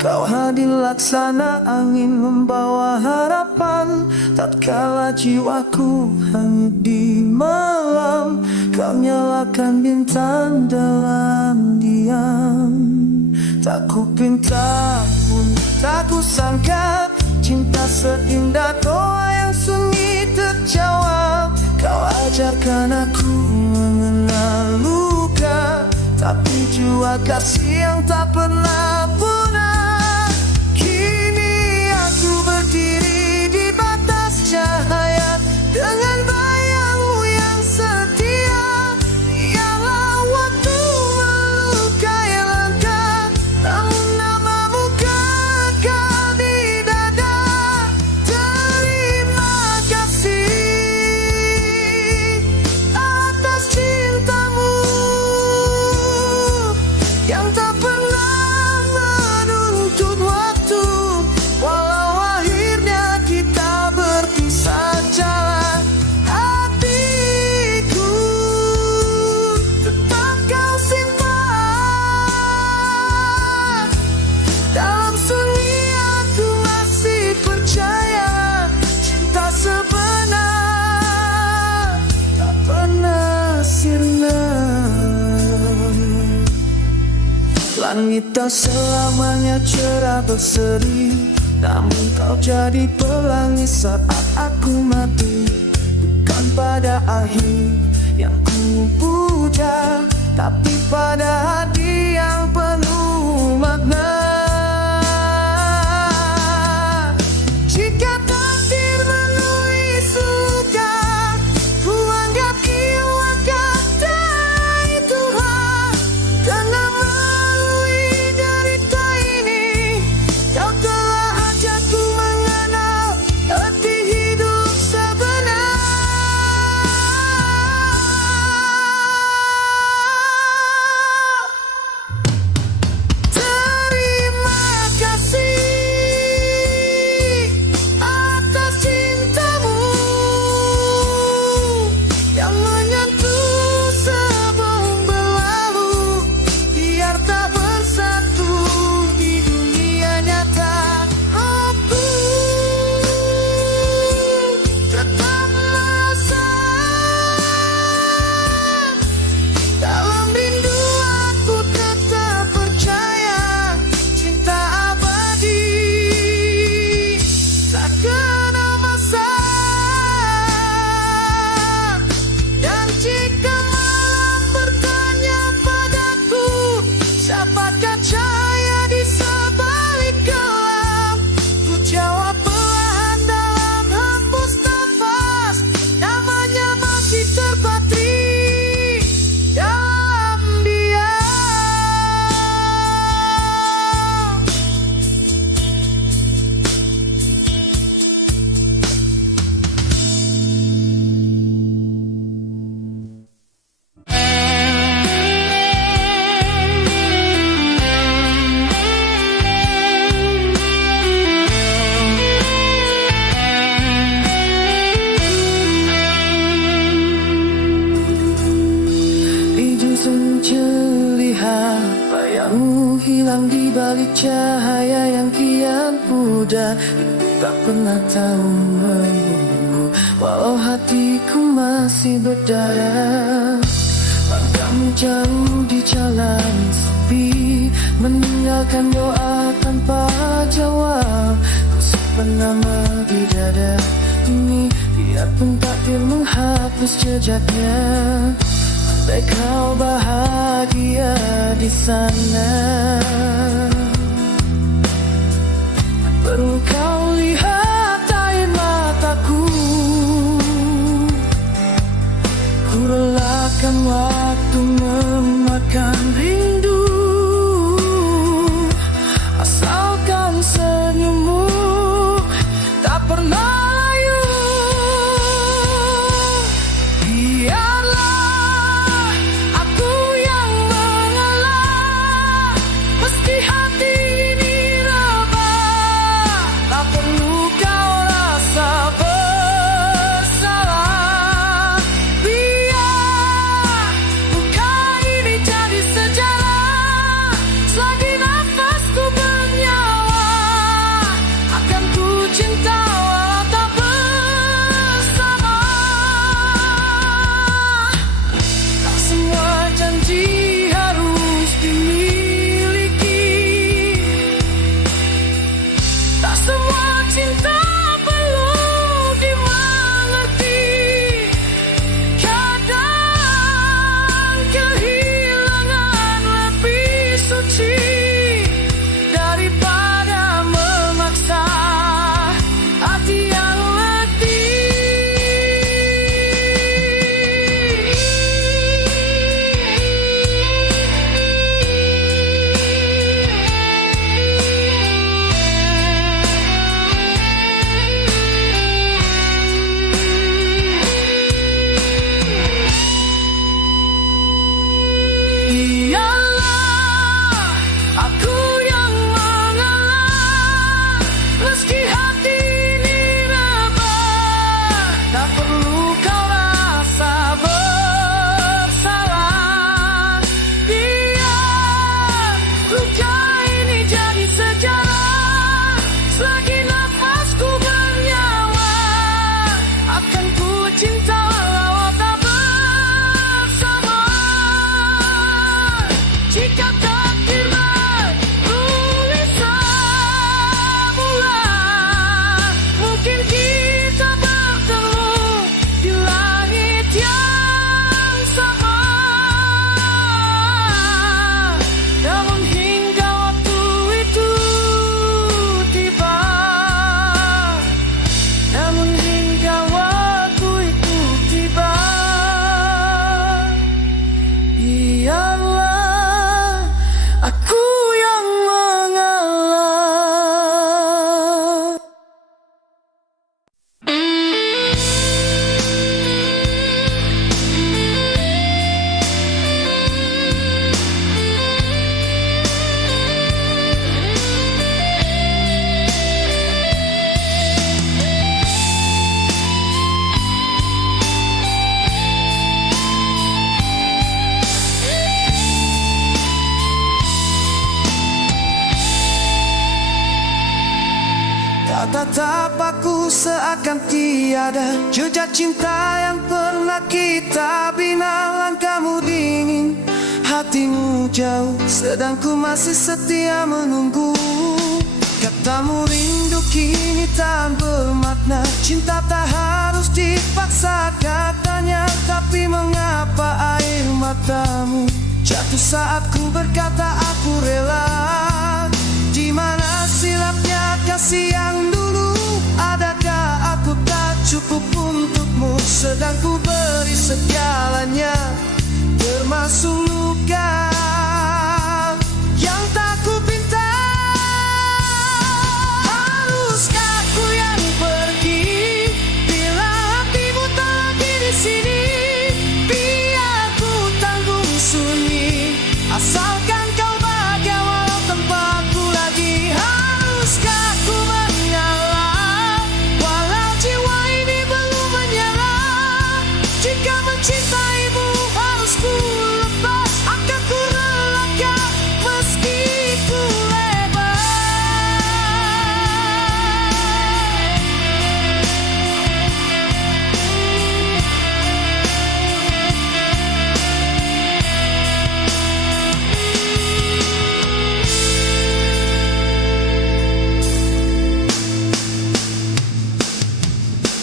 Kau hadir laksana angin membawa harapan. Tatkala jiwaku hanyut di malam, kau nyalakan bintang dalam diam. Tak ku pinta pun tak ku sangka, cinta seindah doa yang sunyi terjawab. Kau ajarkan aku mengenal luka, tapi jua kasih yang tak pernah punah. Kini aku berdiri di batas cahaya dengan bayangmu yang setia. Biarlah waktu melukai langkah, namun namamu kekal di dada. Terima kasih atas cintamu yang tak pernah menuntut waktu. Walau akhirnya kita berpisah jalan, hatiku tetap kau simpan. Dalam sunyi aku masih percaya, cinta sebenar tak pernah sirna. Langit tak selamanya cerah berseri, namun kau jadi pelangi saat aku mati. Bukan pada akhir yang ku puja, tapi pada hati yang penuh makna. Jika takdir menulis luka, ku anggap ikhlas kata Tuhan. Karena melalui derita ini, kau telah ajarku mengenal arti hidup sebenar. Terima kasih atas cintamu yang menyentuh sebelum berlalu. Biar tak bersatu di dunia nyata, aku tetap merasa dalam rindu. Aku tetap percaya cinta abadi tak kenal masa. Dan jika malam bertanya padaku, siapakah cahaya di sebalik gelap? Ku jawab perlahan dalam hembus nafas, namanya masih terpatri dalam diam. Ijung senja lihat bayangmu hilang di balik cahaya yang kian pudar. Tak pernah tahu menunggu, walau hatiku masih berdarah. Langkahmu jauh di jalan sepi, meninggalkan doa tanpa jawab. Ku simpan nama di dada ini, biarpun takdir menghapus jejaknya. Andai kau bahagia di sana, perlu kau lihat air mataku. Ku relakan waktu memakan rindu, asalkan senyummu tak pernah layu. Biarlah aku yang mengalah, meski hati ini rebah. Tak perlu kau rasa bersalah. Biar aku yang mengalah. Tatap aku seakan tiada jejak cinta yang pernah kita bina. Langkahmu dingin, hatimu jauh, sedang ku masih setia menunggu. Katamu rindu kini tak bermakna, cinta tak harus dipaksa katanya. Tapi mengapa air matamu jatuh saat ku berkata aku rela? Di mana silapnya kasih yang dulu? Adakah aku tak cukup untukmu? Sedang ku beri segalanya, termasuk luka yang tak ku pinta. Haruskah aku yang pergi bila hatimu tak lagi di sini? Biar ku tanggung sunyi, asalkan kau bahagia walau tanpa aku lagi. Haruskah aku mengalah walau jiwa ini belum menyerah? Jika mencintaimu harus ku lepas, akan ku relakan meski ku lebar.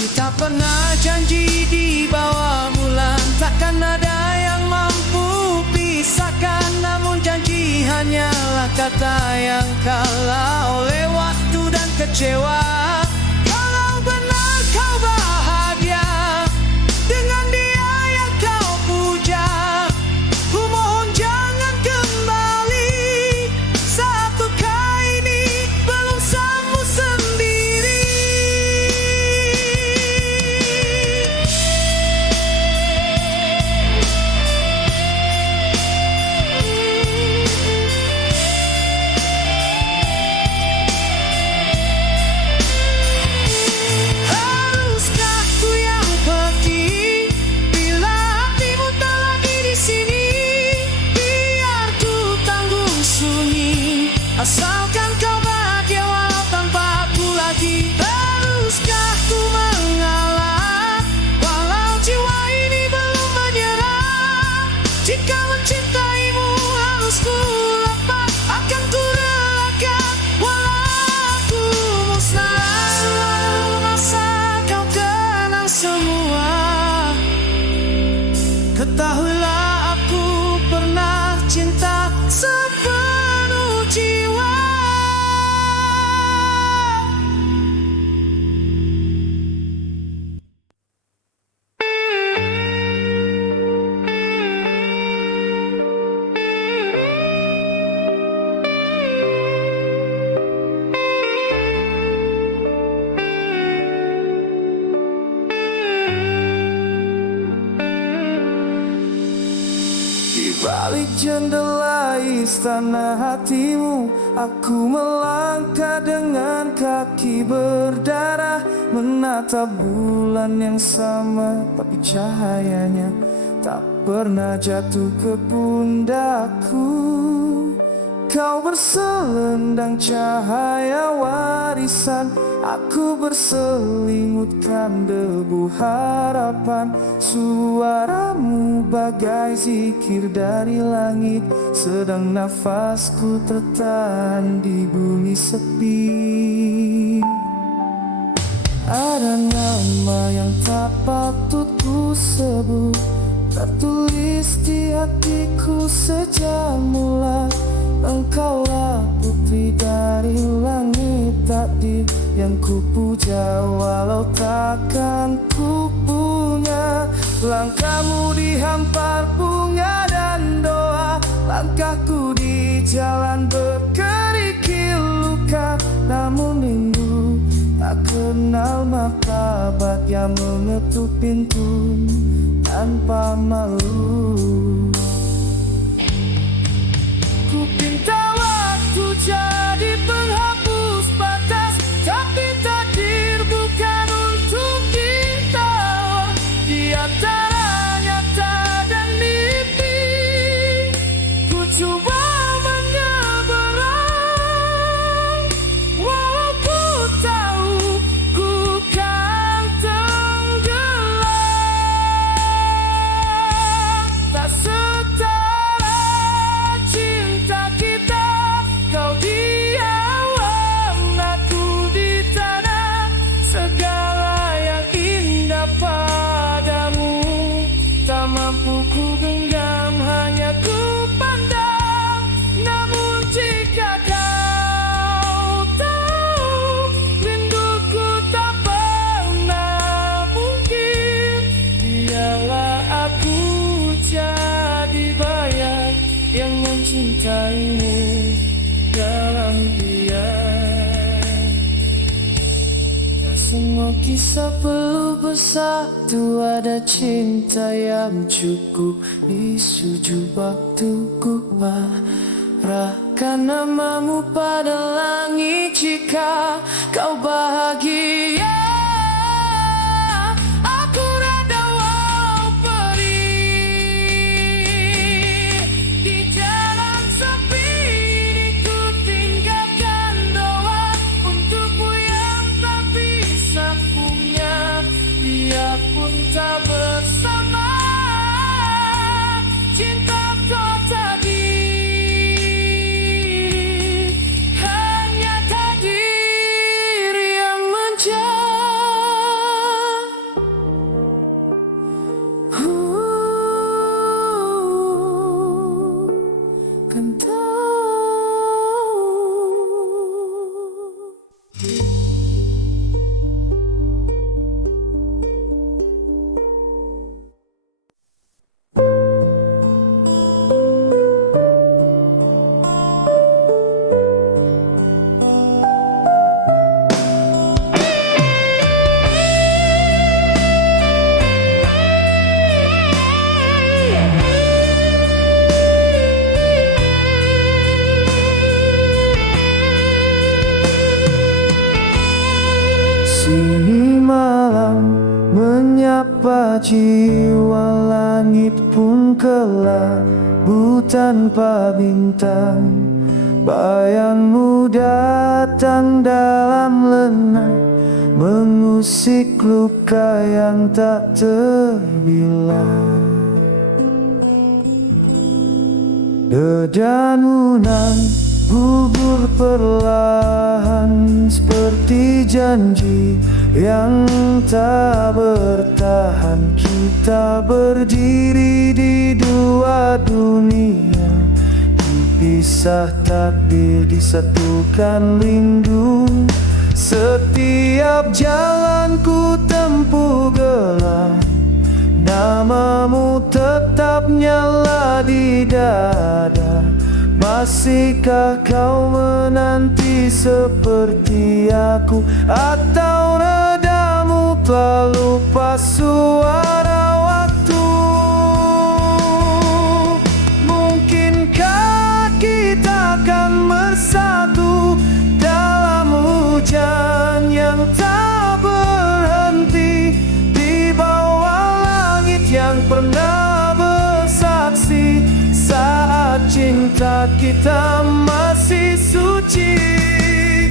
Kita pernah janji di bawah bulan, takkan ada yang mampu pisahkan. Namun janji hanyalah kata yang kalah oleh waktu dan kecewa. Kalau benar kau bahagia dengan dia yang kau puja, ku mohon jangan kembali. Satukah ini belum sembuh sendiri? Haruskah ku yang pergi bila hatimu tak lagi di sini? Biar ku tanggung sunyi, asalkan kau bahagia walau tanpa aku lagi. Haruskah ku mengalah walau jiwa ini belum menyerah? Jika mencintaimu harus ku lepas, akan ku relakan walau aku musnah. Suatu masa kau kenal semua, ketahuilah aku pernah cinta sepenuh jiwa. Di balik jendela istana hatimu, aku melangkah dengan kaki berdarah, menatap bulan yang sama, tapi cahayanya tak pernah jatuh ke pundakku. Kau berselendang cahaya warisan, aku berselimutkan debu harapan. Suaramu bagai zikir dari langit, sedang nafasku tertahan di bumi sepi. Ada nama yang tak patut ku sebut, tertulis di hatiku sejak mula. Engkaulah putri dari langit takdir yang ku puja, walau takkan ku punya. Langkahmu dihampar bunga dan doa, langkahku di jalan yang mengetuk pintu tanpa malu. Ku pinta waktu jadi penghapus batas, tapi takdir bukan untuk kita. Di antara nyata dan mimpi, ku coba menyeberang, walau ku tahu ku kan tenggelam. Tak setara cinta kita, kau di awan, aku di tanah. Segala yang indah padamu tak mampu ku genggam, hanya ku pandang. Namun jika kau tahu rinduku tak pernah mungkin, biarlah aku jadi bayang yang mencintaimu dalam diam. Tak semua kisah perlu bersatu, ada cinta yang cukup disuju waktu. Ku parahkan namamu pada langit jika kau bahagia. Aku reda walau perih di jalan sepi ini, ku tinggalkan doa untukmu yang tak bisa punya. Dia pun tak bersama, cinta kau tadi hanya takdir yang kan tahu. Sini malam menyapa jiwa, langit pun kelabu tanpa bintang. Bayangmu datang dalam lenang, mengusik luka yang tak terbilang. Dedanunan gugur perlahan, seperti janji yang tak bertahan. Kita berdiri di dua dunia, dipisah takdir, disatukan rindu. Setiap jalan ku tempuh gelap, namamu tetap nyala di dada. Masihkah kau menanti seperti aku, atau redamu telah lupa suara waktu? Mungkinkah kita akan bersatu dalam hujan yang tak berhenti, di bawah langit yang pernah bersaksi saat cinta kita masih suci?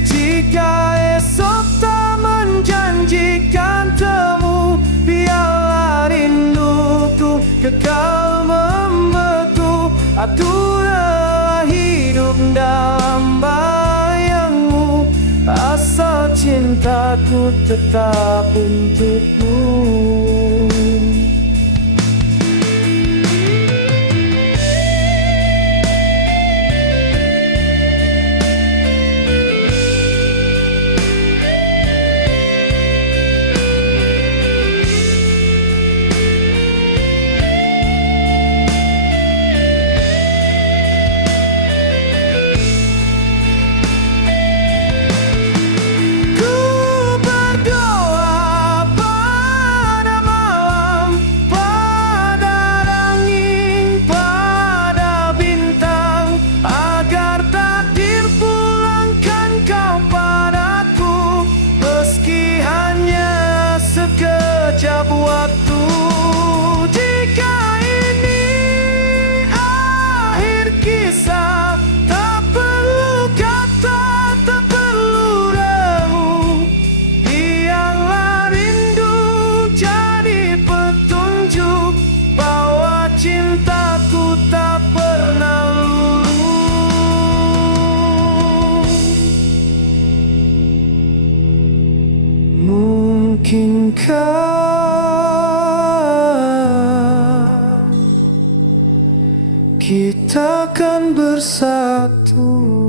Jika esok tak menjanjikan temu, biarlah rinduku kekal membeku. Aku rela hidup dalam bayangmu, asal cintaku tetap untukmu. Ku berdoa dimungkinkan kita akan bersatu.